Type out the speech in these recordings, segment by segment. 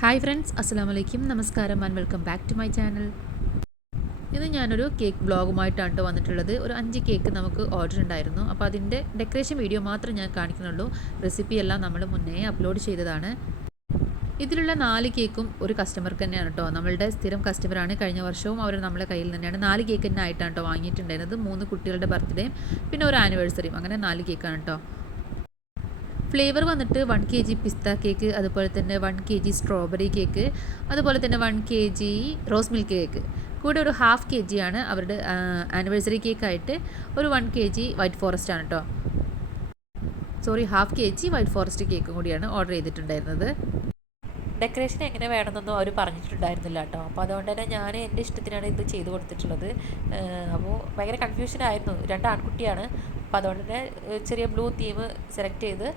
Hi friends അസ്സാം വലൈക്കും നമസ്കാരം and welcome back to my channel ഇന്ന് ഞാനൊരു കേക്ക് വ്ളോഗുമായിട്ടാണ് ട്ടോ വന്നിട്ടുള്ളത്. ഒരു അഞ്ച് കേക്ക് നമുക്ക് ഓർഡർ ഉണ്ടായിരുന്നു. അപ്പോൾ അതിന്റെ ഡെക്കറേഷൻ വീഡിയോ മാത്രം ഞാൻ കാണിക്കുന്നുള്ളൂ. റെസിപ്പി എല്ലാം നമ്മൾ മുന്നേ അപ്ലോഡ് ചെയ്തതാണ്. ഇതിലുള്ള നാല് കേക്കും ഒരു കസ്റ്റമർക്ക് തന്നെയാണ് കേട്ടോ നമ്മളുടെ സ്ഥിരം കസ്റ്റമറാണ് കഴിഞ്ഞ വർഷവും അവർ നമ്മുടെ കയ്യിൽ തന്നെയാണ് നാല് കേക്ക് തന്നെ ആയിട്ടാണ് കേട്ടോ വാങ്ങിയിട്ടുണ്ടായിരുന്നത്. മൂന്ന് കുട്ടികളുടെ ബർത്ത്ഡേയും പിന്നെ ഒരു ആനിവേഴ്സറിയും അങ്ങനെ നാല് കേക്കാണ് കേട്ടോ ഫ്ലേവർ വന്നിട്ട് വൺ കെ ജി പിസ്ത കേക്ക് അതുപോലെ തന്നെ one K G strawberry cake അതുപോലെ തന്നെ one K G rose milk cake കൂടെ ഒരു ഹാഫ് കെ ജി ആണ് അവരുടെ ആനിവേഴ്സറി കേക്കായിട്ട് ഒരു one K G white forest ആണ് കേട്ടോ sorry half K G white forest കേക്കും കൂടിയാണ് ഓർഡർ ചെയ്തിട്ടുണ്ടായിരുന്നത്. ഡെക്കറേഷൻ എങ്ങനെ വേണമെന്നൊന്നും അവർ പറഞ്ഞിട്ടുണ്ടായിരുന്നില്ല കേട്ടോ അപ്പോൾ അതുകൊണ്ട് തന്നെ ഞാൻ എന്റെ ഇഷ്ടത്തിനാണ് ഇത് ചെയ്ത് കൊടുത്തിട്ടുള്ളത്. അപ്പോൾ ഭയങ്കര കൺഫ്യൂഷൻ ആയിരുന്നു. രണ്ട് ആൺകുട്ടിയാണ്. അപ്പോൾ അതുകൊണ്ട് തന്നെ ചെറിയ ബ്ലൂ തീം സെലക്ട് ചെയ്ത്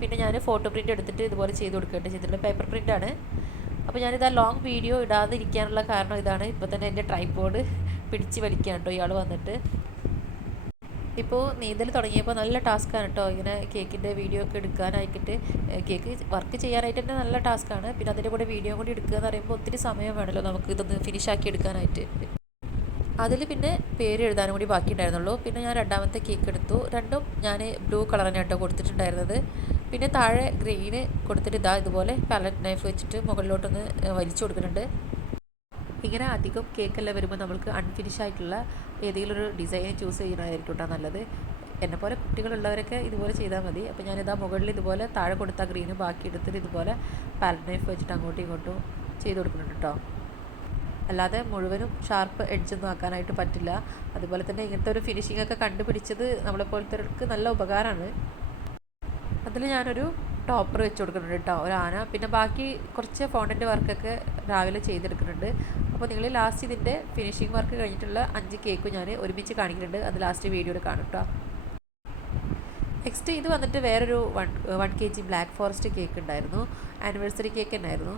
പിന്നെ ഞാൻ ഫോട്ടോ പ്രിന്റ് എടുത്തിട്ട് ഇതുപോലെ ചെയ്ത് കൊടുക്കുകയാണ് ചെയ്തിട്ടുള്ളത്. പേപ്പർ പ്രിന്റാണ് അപ്പോൾ ഞാനിത് ആ ലോങ് വീഡിയോ ഇടാതിരിക്കാനുള്ള കാരണം ഇതാണ്. ഇപ്പോൾ തന്നെ എന്റെ ട്രൈപ്പോഡ് പിടിച്ച് വലിക്കാൻ കേട്ടോ ഇയാൾ വന്നിട്ട്. ഇപ്പോൾ നീന്തൽ തുടങ്ങിയപ്പോൾ നല്ല ടാസ്ക്കാണ് കേട്ടോ ഇങ്ങനെ കേക്കിന്റെ വീഡിയോ ഒക്കെ എടുക്കാനായിട്ട്. കേക്ക് വർക്ക് ചെയ്യാനായിട്ട് തന്നെ നല്ല ടാസ്ക്കാണ് പിന്നെ അതിന്റെ കൂടെ വീഡിയോ കൂടി എടുക്കുക എന്ന് പറയുമ്പോൾ ഒത്തിരി സമയം വേണമല്ലോ നമുക്ക് ഇതൊന്ന് ഫിനിഷ് ആക്കി എടുക്കാനായിട്ട്. അതിൽ പിന്നെ പേര് എഴുതാനും കൂടി ബാക്കി ഉണ്ടായിരുന്നുള്ളൂ പിന്നെ ഞാൻ രണ്ടാമത്തെ കേക്ക് എടുത്തു. രണ്ടും ഞാൻ ബ്ലൂ കളറാണ് കേട്ടോ കൊടുത്തിട്ടുണ്ടായിരുന്നത്. പിന്നെ താഴെ ഗ്രെയിന് കൊടുത്തിട്ട് ഇതാ ഇതുപോലെ പാലറ്റ് നൈഫ് വെച്ചിട്ട് മുകളിലോട്ടൊന്ന് വലിച്ചു കൊടുക്കുന്നുണ്ട്. ഇങ്ങനെ അധികം കേക്കെല്ലാം വരുമ്പോൾ നമുക്ക് അൺഫിനിഷ് ആയിട്ടുള്ള ഏതെങ്കിലും ഒരു ഡിസൈൻ ചൂസ് ചെയ്യുന്നതായിരിക്കും കേട്ടോ നല്ലത്. പോലെ കുട്ടികളുള്ളവരൊക്കെ ഇതുപോലെ ചെയ്താൽ മതി. അപ്പോൾ ഞാനിതാ മുകളിൽ ഇതുപോലെ താഴെ കൊടുത്ത ഗ്രീന് ബാക്കി എടുത്തിട്ട് ഇതുപോലെ പാലറ്റ് നൈഫ് വെച്ചിട്ട് അങ്ങോട്ടും ഇങ്ങോട്ടും ചെയ്ത് കൊടുക്കുന്നുണ്ട് കേട്ടോ അല്ലാതെ മുഴുവനും ഷാർപ്പ് എഡ്ജൊന്നും ആക്കാനായിട്ട് പറ്റില്ല. അതുപോലെ തന്നെ ഇങ്ങനത്തെ ഒരു ഫിനിഷിംഗ് ഒക്കെ കണ്ടുപിടിച്ചത് നമ്മളെപ്പോലത്തെ നല്ല ഉപകാരമാണ് അതിൽ ഞാനൊരു ടോപ്പർ വെച്ച് കൊടുക്കുന്നുണ്ട് കേട്ടോ ഒരു ആന. പിന്നെ ബാക്കി കുറച്ച് ഫോണ്ടിന്റെ വർക്കൊക്കെ രാവിലെ ചെയ്തെടുക്കുന്നുണ്ട്. അപ്പോൾ നിങ്ങൾ ലാസ്റ്റ് ഇതിന്റെ ഫിനിഷിംഗ് വർക്ക് കഴിഞ്ഞിട്ടുള്ള അഞ്ച് കേക്ക് ഞാൻ ഒരുമിച്ച് കാണിക്കുന്നുണ്ട്. അത് ലാസ്റ്റ് വീഡിയോയിൽ കാണും കേട്ടോ നെക്സ്റ്റ് ഇത് വന്നിട്ട് വേറൊരു one one K G black forest cake ഉണ്ടായിരുന്നു. ആനിവേഴ്സറി കേക്ക് ഉണ്ടായിരുന്നു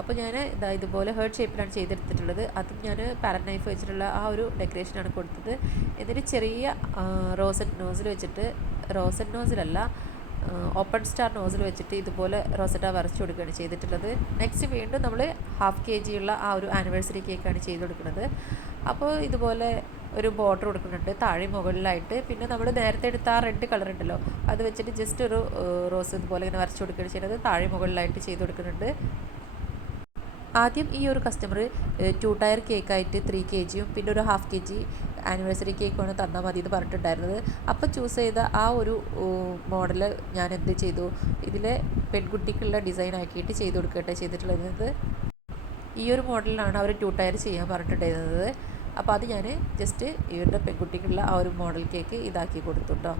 അപ്പോൾ ഞാൻ ഇതാ ഇതുപോലെ ഹേർട്ട് ഷേപ്പിലാണ് ചെയ്തെടുത്തിട്ടുള്ളത്. അതും ഞാൻ പാരറ്റ് നൈഫ് വെച്ചിട്ടുള്ള ആ ഒരു ഡെക്കറേഷനാണ് കൊടുത്തത്. എന്നിട്ട് ചെറിയ റോസൻ നോസിൽ വെച്ചിട്ട് റോസൻ നോസിലല്ല ഓപ്പൺ സ്റ്റാർ നോസിൽ വെച്ചിട്ട് ഇതുപോലെ റോസറ്റ വരച്ചു കൊടുക്കുകയാണ് ചെയ്തിട്ടുള്ളത്. നെക്സ്റ്റ് വീണ്ടും നമ്മൾ ഹാഫ് കെ ജി ഉള്ള ആ ഒരു ആനിവേഴ്സറി കേക്കാണ് ചെയ്ത് കൊടുക്കുന്നത്. അപ്പോൾ ഇതുപോലെ ഒരു ബോർഡർ കൊടുക്കുന്നുണ്ട് താഴെ മുകളിലായിട്ട്. പിന്നെ നമ്മൾ നേരത്തെ എടുത്ത ആ റെഡ് കളർ ഉണ്ടല്ലോ അത് വെച്ചിട്ട് ജസ്റ്റ് ഒരു റോസ് ഇതുപോലെ ഇങ്ങനെ വരച്ചു കൊടുക്കുകയാണ് ചെയ്യുന്നത്. താഴെ മുകളിലായിട്ട് ചെയ്ത് കൊടുക്കുന്നുണ്ട്. ആദ്യം ഈ ഒരു കസ്റ്റമർ ടു ടയർ കേക്കായിട്ട് ത്രീ കെ ജിയും പിന്നെ ഒരു ഹാഫ് കെ ജി ആനിവേഴ്സറി കേക്കാണ് തന്നാൽ മതി എന്ന് പറഞ്ഞിട്ടുണ്ടായിരുന്നത്. അപ്പോൾ ചൂസ് ചെയ്ത ആ ഒരു മോഡൽ ഞാൻ എന്ത് ചെയ്തു? ഇതിലെ പെൺകുട്ടിക്കുള്ള ഡിസൈൻ ആക്കിയിട്ട് ചെയ്ത് കൊടുക്കട്ടെ ചെയ്തിട്ടുള്ളത്. ഈ ഒരു മോഡലിലാണ് അവർ ടു ടയർ ചെയ്യാൻ പറഞ്ഞിട്ടുണ്ടായിരുന്നത്. അപ്പോൾ അത് ഞാൻ ജസ്റ്റ് ഇവരുടെ പെൺകുട്ടിക്കുള്ള ആ ഒരു മോഡൽ കേക്ക് ഇതാക്കി കൊടുത്തു കേട്ടോ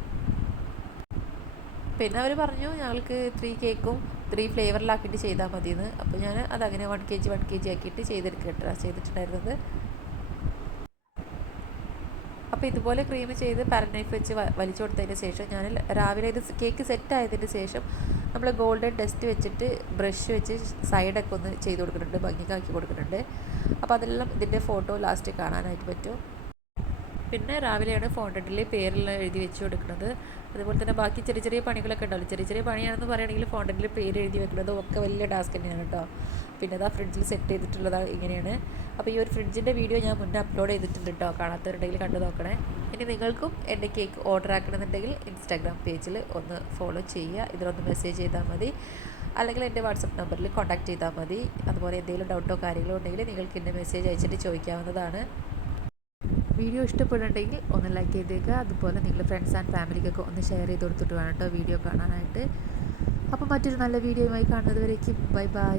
പിന്നെ അവർ പറഞ്ഞു ഞങ്ങൾക്ക് ത്രീ കേക്കും ത്രീ ഫ്ലേവറിലാക്കിയിട്ട് ചെയ്താൽ മതിയെന്ന്. അപ്പോൾ ഞാൻ അതങ്ങനെ one K G one K G ആക്കിയിട്ട് ചെയ്തെടുക്കട്ടോ ചെയ്തിട്ടുണ്ടായിരുന്നത്. അപ്പോൾ ഇതുപോലെ ക്രീം ചെയ്ത് പാരനൈഫ് വെച്ച് വലിച്ചു കൊടുത്തതിന് ശേഷം ഞാൻ രാവിലെ ഇത് കേക്ക് സെറ്റ് ആയതിന് ശേഷം നമ്മൾ ഗോൾഡൻ ഡസ്റ്റ് വെച്ചിട്ട് ബ്രഷ് വെച്ച് സൈഡൊക്കെ ഒന്ന് ചെയ്ത് കൊടുക്കുന്നുണ്ട് ഭംഗിക്കാക്കി കൊടുക്കുന്നുണ്ട്. അപ്പോൾ അതെല്ലാം ഇതിന്റെ ഫോട്ടോ ലാസ്റ്റ് കാണാനായിട്ട് പറ്റും. പിന്നെ രാവിലെയാണ് ഫോണ്ടന്റിൽ പേരെല്ലാം എഴുതി വെച്ച് കൊടുക്കുന്നത്. അതുപോലെ തന്നെ ബാക്കി ചെറിയ ചെറിയ പണികളൊക്കെ ഉണ്ടാവില്ല? ചെറിയ ചെറിയ പണിയാണെന്ന് പറയുകയാണെങ്കിൽ ഫോണ്ടന്റിൽ പേര് എഴുതി വെക്കുന്നത് ഒക്കെ വലിയ ടാസ്ക് തന്നെയാണ് കേട്ടോ. പിന്നെ അതാ ഫ്രിഡ്ജിൽ സെറ്റ് ചെയ്തിട്ടുള്ളത് ഇങ്ങനെയാണ്. അപ്പോൾ ഈ ഒരു ഫ്രിഡ്ജിന്റെ വീഡിയോ ഞാൻ മുന്നേ അപ്ലോഡ് ചെയ്തിട്ടുണ്ട് കേട്ടോ. കാണാത്തവരുണ്ടെങ്കിൽ കണ്ടു നോക്കണേ. ഇനി നിങ്ങൾക്കും എന്റെ കേക്ക് ഓർഡർ ആക്കണമെന്നുണ്ടെങ്കിൽ ഇൻസ്റ്റാഗ്രാം പേജിൽ ഒന്ന് ഫോളോ ചെയ്യുക. ഇതിലൊന്ന് മെസ്സേജ് ചെയ്താൽ മതി. അല്ലെങ്കിൽ എന്റെ വാട്സപ്പ് നമ്പറിൽ കോൺടാക്ട് ചെയ്താൽ മതി. അതുപോലെ എന്തെങ്കിലും ഡൗട്ടോ കാര്യങ്ങളോ ഉണ്ടെങ്കിൽ നിങ്ങൾക്ക് എന്റെ മെസ്സേജ് അയച്ചിട്ട് ചോദിക്കാവുന്നതാണ്. വീഡിയോ ഇഷ്ടപ്പെടുന്നുണ്ടെങ്കിൽ ഒന്ന് ലൈക്ക് ചെയ്തേക്കുക അതുപോലെ നിങ്ങൾ ഫ്രണ്ട്സ് ആൻഡ് ഫാമിലിക്കൊക്കെ ഒന്ന് ഷെയർ ചെയ്ത് കൊടുത്തിട്ട് വേണം കേട്ടോ വീഡിയോ കാണാനായിട്ട്. അപ്പോൾ മറ്റൊരു നല്ല വീഡിയോയുമായി കാണുന്നത് വരേക്കും. Bye bye